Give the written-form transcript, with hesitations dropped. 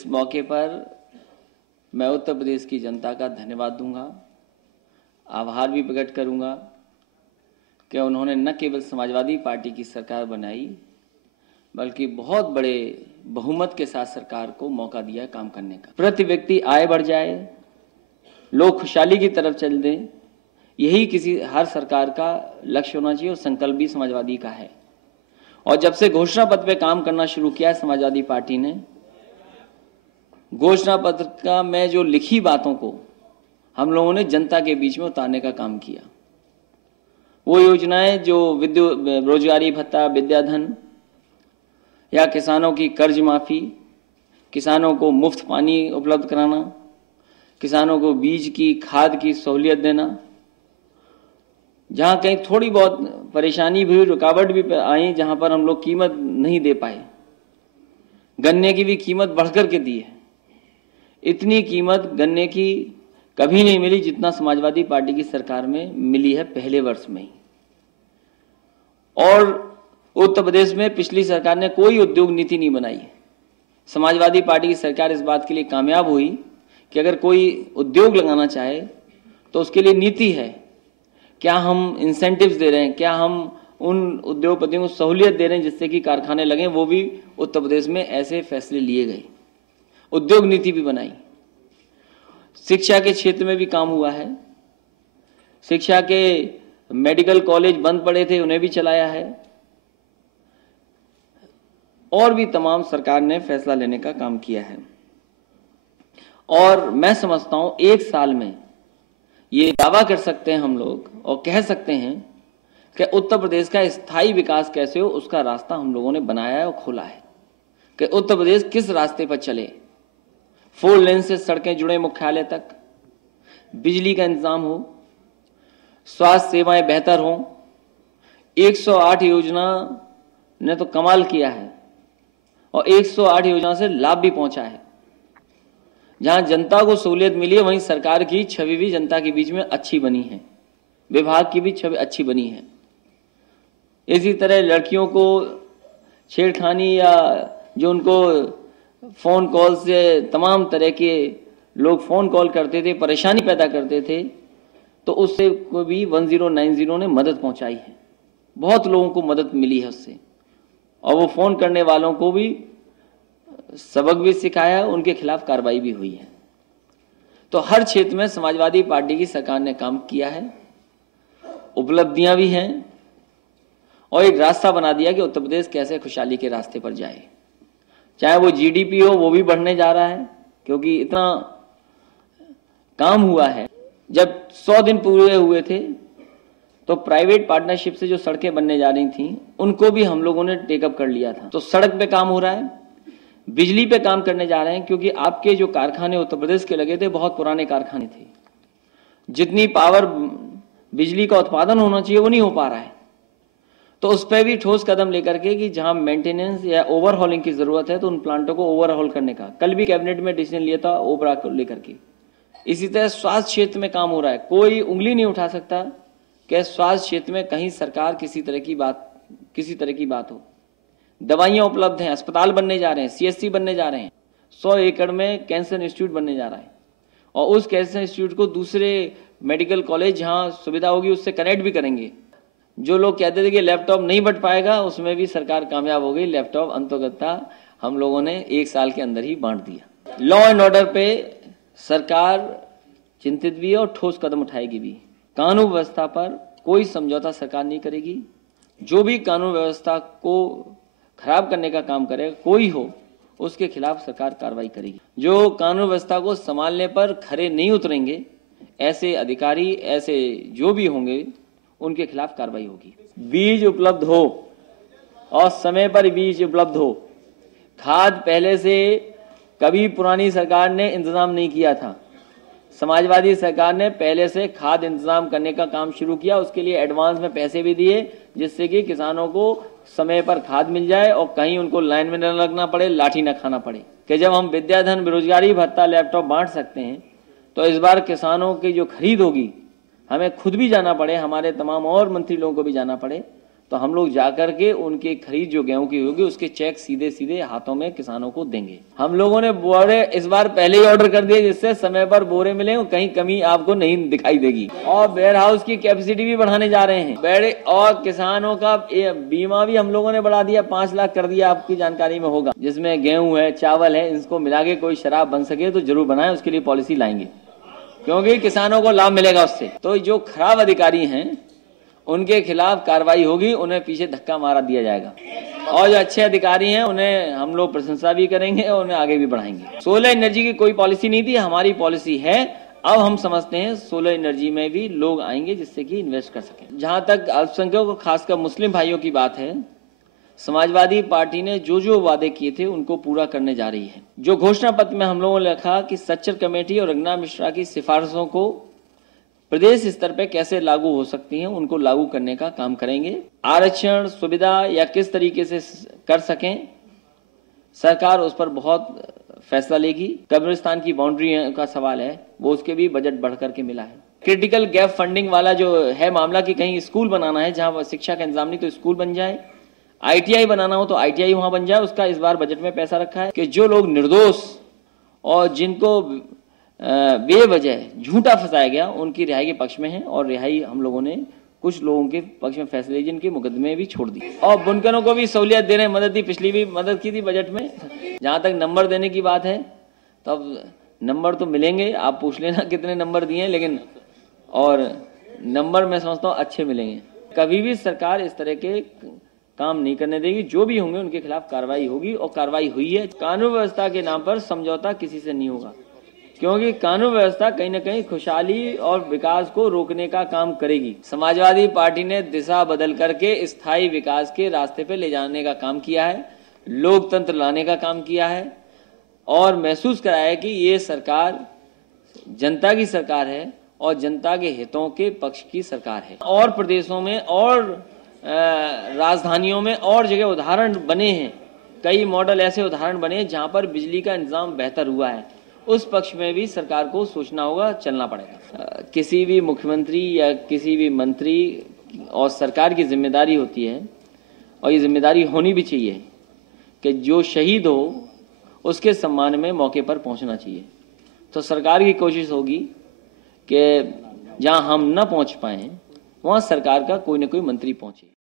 इस मौके पर मैं उत्तर प्रदेश की जनता का धन्यवाद दूंगा, आभार भी प्रकट करूंगा कि उन्होंने न केवल समाजवादी पार्टी की सरकार बनाई बल्कि बहुत बड़े बहुमत के साथ सरकार को मौका दिया काम करने का। प्रति व्यक्ति आय बढ़ जाए, लोग खुशहाली की तरफ चल दें, यही हर सरकार का लक्ष्य होना चाहिए और संकल्प भी समाजवादी का है। और जब से घोषणा पत्र पे काम करना शुरू किया समाजवादी पार्टी ने, घोषणा पत्र का में जो लिखी बातों को हम लोगों ने जनता के बीच में उतारने का काम किया। वो योजनाएं जो रोजगारी भत्ता, विद्याधन या किसानों की कर्ज माफी, किसानों को मुफ्त पानी उपलब्ध कराना, किसानों को बीज की खाद की सहूलियत देना, जहां कहीं थोड़ी बहुत परेशानी भी, रुकावट भी आई, जहां पर हम लोग कीमत नहीं दे पाए, गन्ने की भी कीमत बढ़कर के दी है। इतनी कीमत गन्ने की कभी नहीं मिली जितना समाजवादी पार्टी की सरकार में मिली है पहले वर्ष में ही। और उत्तर प्रदेश में पिछली सरकार ने कोई उद्योग नीति नहीं बनाई। समाजवादी पार्टी की सरकार इस बात के लिए कामयाब हुई कि अगर कोई उद्योग लगाना चाहे तो उसके लिए नीति है। क्या हम इंसेंटिव्स दे रहे हैं, क्या हम उन उद्योगपतियों को सहूलियत दे रहे हैं जिससे कि कारखाने लगें, वो भी उत्तर प्रदेश में ऐसे फैसले लिए गए। उद्योग नीति भी बनाई। शिक्षा के क्षेत्र में भी काम हुआ है। शिक्षा के मेडिकल कॉलेज बंद पड़े थे, उन्हें भी चलाया है। और भी तमाम सरकार ने फैसला लेने का काम किया है। और मैं समझता हूं एक साल में ये दावा कर सकते हैं हम लोग और कह सकते हैं कि उत्तर प्रदेश का स्थायी विकास कैसे हो, उसका रास्ता हम लोगों ने बनाया है और खोला है कि उत्तर प्रदेश किस रास्ते पर चले। 4 लेन से सड़कें जुड़े मुख्यालय तक, बिजली का इंतजाम हो, स्वास्थ्य सेवाएं बेहतर हो। 108 योजना ने तो कमाल किया है और 108 योजना से लाभ भी पहुंचा है। जहां जनता को सहूलियत मिली है वहीं सरकार की छवि भी जनता के बीच में अच्छी बनी है, विभाग की भी छवि अच्छी बनी है। इसी तरह लड़कियों को छेड़खानी या जो उनको फोन कॉल से तमाम तरह के लोग फोन कॉल करते थे, परेशानी पैदा करते थे, तो उससे को भी 1090 ने मदद पहुंचाई है। बहुत लोगों को मदद मिली है उससे और वो फोन करने वालों को भी सबक भी सिखाया, उनके खिलाफ कार्रवाई भी हुई है। तो हर क्षेत्र में समाजवादी पार्टी की सरकार ने काम किया है, उपलब्धियां भी हैं और एक रास्ता बना दिया कि उत्तर प्रदेश कैसे खुशहाली के रास्ते पर जाए। चाहे वो जीडीपी हो, वो भी बढ़ने जा रहा है क्योंकि इतना काम हुआ है। जब 100 दिन पूरे हुए थे तो प्राइवेट पार्टनरशिप से जो सड़कें बनने जा रही थी उनको भी हम लोगों ने टेकअप कर लिया था। तो सड़क पे काम हो रहा है, बिजली पे काम करने जा रहे हैं क्योंकि आपके जो कारखाने उत्तर प्रदेश के लगे थे बहुत पुराने कारखाने थे। जितनी पावर बिजली का उत्पादन होना चाहिए वो नहीं हो पा रहा है। तो उस पर भी ठोस कदम लेकर के कि जहां मेंटेनेंस या ओवरहॉलिंग की जरूरत है तो उन प्लांटों को ओवरहॉल करने का कल भी कैबिनेट में डिसीजन लिया था ओबरा को लेकर के। इसी तरह स्वास्थ्य क्षेत्र में काम हो रहा है। कोई उंगली नहीं उठा सकता कि स्वास्थ्य क्षेत्र में कहीं सरकार किसी तरह की बात हो। दवाइयां उपलब्ध हैं, अस्पताल बनने जा रहे हैं, सीएससी बनने जा रहे हैं, 100 एकड़ में कैंसर इंस्टीट्यूट बनने जा रहा है और उस कैंसर इंस्टीट्यूट को दूसरे मेडिकल कॉलेज जहां सुविधा होगी उससे कनेक्ट भी करेंगे। जो लोग कहते थे कि लैपटॉप नहीं बट पाएगा, उसमें भी सरकार कामयाब हो गई। लैपटॉप अंतोगत्ता हम लोगों ने 1 साल के अंदर ही बांट दिया। लॉ एंड ऑर्डर पे सरकार चिंतित भी है और ठोस कदम उठाएगी भी। कानून व्यवस्था पर कोई समझौता सरकार नहीं करेगी। जो भी कानून व्यवस्था को खराब करने का काम करेगा कोई हो, उसके खिलाफ सरकार कार्रवाई करेगी। जो कानून व्यवस्था को संभालने पर खरे नहीं उतरेंगे, ऐसे अधिकारी, ऐसे जो भी होंगे, उनके खिलाफ कार्रवाई होगी। बीज उपलब्ध हो और समय पर बीज उपलब्ध हो। खाद पहले से कभी पुरानी सरकार ने इंतजाम नहीं किया था। समाजवादी सरकार ने पहले से खाद इंतजाम करने का काम शुरू किया। उसके लिए एडवांस में पैसे भी दिए जिससे कि किसानों को समय पर खाद मिल जाए और कहीं उनको लाइन में न लगना पड़े, लाठी न खाना पड़े। कि जब हम विद्याधन, बेरोजगारी भत्ता, लैपटॉप बांट सकते हैं तो इस बार किसानों की जो खरीद होगी हमें खुद भी जाना पड़े, हमारे तमाम और मंत्री लोगों को भी जाना पड़े, तो हम लोग जाकर के उनकी खरीद जो गेहूं की होगी उसके चेक सीधे सीधे हाथों में किसानों को देंगे। हम लोगों ने बोरे इस बार पहले ही ऑर्डर कर दिए जिससे समय पर बोरे मिले, कहीं कमी आपको नहीं दिखाई देगी। और वेयर हाउस की कैपेसिटी भी बढ़ाने जा रहे हैं। और किसानों का बीमा भी हम लोगों ने बढ़ा दिया, 5 लाख कर दिया, आपकी जानकारी में होगा, जिसमें गेहूं है, चावल है, इसको मिला के कोई शराब बन सके तो जरूर बनाए, उसके लिए पॉलिसी लाएंगे, क्योंकि किसानों को लाभ मिलेगा उससे। तो जो खराब अधिकारी हैं उनके खिलाफ कार्रवाई होगी, उन्हें पीछे धक्का मारा दिया जाएगा, और जो अच्छे अधिकारी हैं उन्हें हम लोग प्रशंसा भी करेंगे और उन्हें आगे भी बढ़ाएंगे। सोलर एनर्जी की कोई पॉलिसी नहीं थी, हमारी पॉलिसी है। अब हम समझते हैं सोलर एनर्जी में भी लोग आएंगे जिससे कि इन्वेस्ट कर सकें। जहां तक अल्पसंख्यकों खासकर मुस्लिम भाइयों की बात है, समाजवादी पार्टी ने जो जो वादे किए थे उनको पूरा करने जा रही है। जो घोषणा पत्र में हम लोगों ने लिखा कि सच्चर कमेटी और रंगना मिश्रा की सिफारिशों को प्रदेश स्तर पर कैसे लागू हो सकती हैं, उनको लागू करने का काम करेंगे। आरक्षण सुविधा या किस तरीके से कर सकें, सरकार उस पर बहुत फैसला लेगी। कब्रिस्तान की बाउंड्री का सवाल है, वो उसके भी बजट बढ़ करके मिला है। क्रिटिकल गैप फंडिंग वाला जो है मामला कि कहीं स्कूल बनाना है जहां शिक्षा का इंतजाम नहीं तो स्कूल बन जाए, ITI बनाना हो तो ITI वहां बन जाए, उसका इस बार बजट में पैसा रखा है कि जो लोग निर्दोष और जिनको बेवजह झूठा फंसाया गया उनकी रिहाई के पक्ष में है, और रिहाई हम लोगों ने कुछ लोगों के पक्ष में फैसले जिनके मुकदमे भी छोड़ दिए, और बुनकरों को भी सहूलियत देने मदद दी, पिछली भी मदद की थी बजट में। जहां तक नंबर देने की बात है तो अब नंबर तो मिलेंगे, आप पूछ लेना कितने नंबर दिए, लेकिन और नंबर मैं समझता हूँ अच्छे मिलेंगे। कभी भी सरकार इस तरह के काम नहीं करने देगी, जो भी होंगे उनके खिलाफ कार्रवाई होगी, और कार्रवाई हुई है। कानून व्यवस्था के नाम पर समझौता किसी से नहीं होगा, क्योंकि कानून व्यवस्था कहीं न कहीं खुशहाली और विकास को रोकने का काम करेगी। समाजवादी पार्टी ने दिशा बदल करके स्थायी विकास के रास्ते पे ले जाने का काम किया है, लोकतंत्र लाने का काम किया है, और महसूस कराया है कि ये सरकार जनता की सरकार है और जनता के हितों के पक्ष की सरकार है। और प्रदेशों में और राजधानियों में और जगह उदाहरण बने हैं, कई मॉडल ऐसे उदाहरण बने हैं जहां पर बिजली का इंतजाम बेहतर हुआ है, उस पक्ष में भी सरकार को सोचना होगा, चलना पड़ेगा। किसी भी मुख्यमंत्री या किसी भी मंत्री और सरकार की जिम्मेदारी होती है, और ये जिम्मेदारी होनी भी चाहिए कि जो शहीद हो उसके सम्मान में मौके पर पहुंचना चाहिए। तो सरकार की कोशिश होगी कि जहां हम न पहुंच पाए वहां सरकार का कोई न कोई मंत्री पहुंचे।